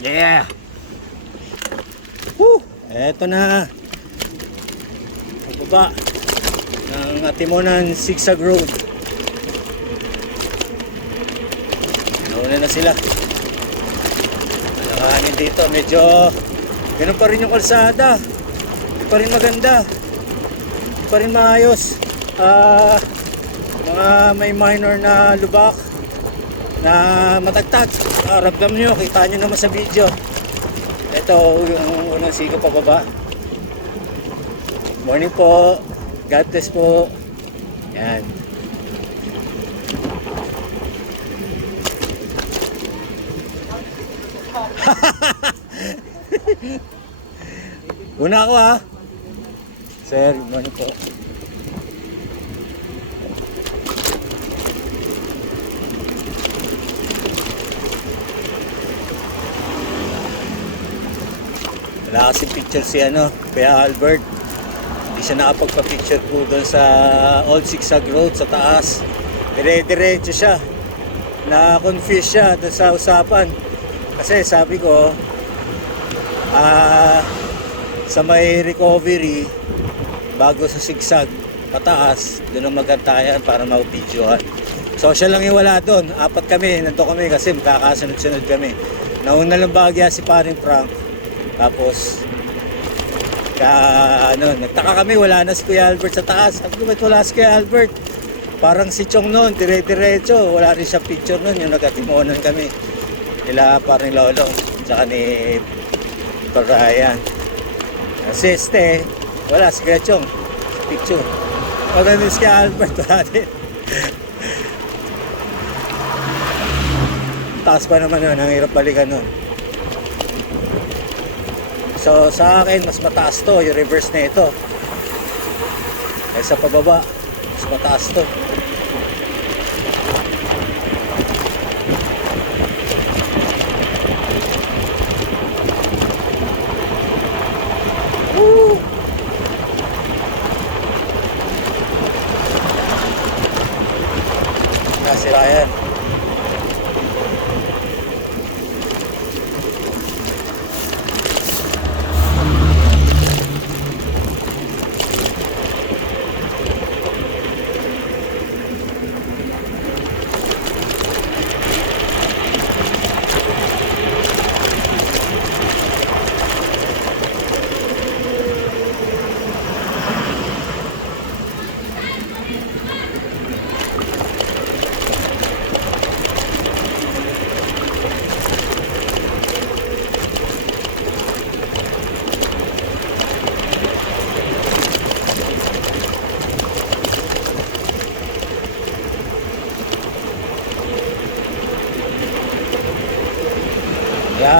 Yeah! Woo! Eto na. Pagbaba ng Atimonan Zigzag Road. Nauna na sila. Alakanin dito. Medyo ganun pa rin yung kalsada. Hindi pa rin maganda. Hindi pa rin maayos. Mga may minor na lubak na matagtag. Ramdam nyo, kita nyo naman sa video. Ito yung unang sigo pababa. Morning po. God bless po. Yan. Una ako ha. Sir, good morning po. Wala kasi picture si Kuya Albert. Hindi siya nakapagpa-picture po doon sa Old Zigzag Road sa taas. Dire-diretso siya. Na-confuse siya doon sa usapan. Kasi sabi ko, sa may recovery, bago sa zigzag, pataas, doon ang magantayan para ma-videohan. So siya lang yung wala doon. Apat kami, nandun kami kasi magkakasunod-sunod kami. Nauna lang bagya si paring Frank. Tapos nagtaka kami, wala na si Kuya Albert sa taas. Sabi ko, ba't wala si Kuya Albert? Parang si Chong noon, dire-diretso. Wala rin siya picture noon, yung nagkatimonan kami. Nila parang Lolong, tsaka ni Ryan. Kasi wala si Kuya Chong sa picture. Maganda si Kuya Albert, wala din. Taas pa naman yun, ang hirap balikan nun. So sa akin mas mataas to, yung reverse na ito. Kaysa pababa, mas mataas to. Woo! Si Ryan.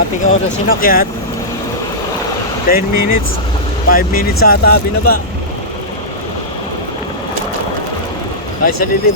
Ating oras sinakyat 10 minutes 5 minutes ata binaba ay sa lilim.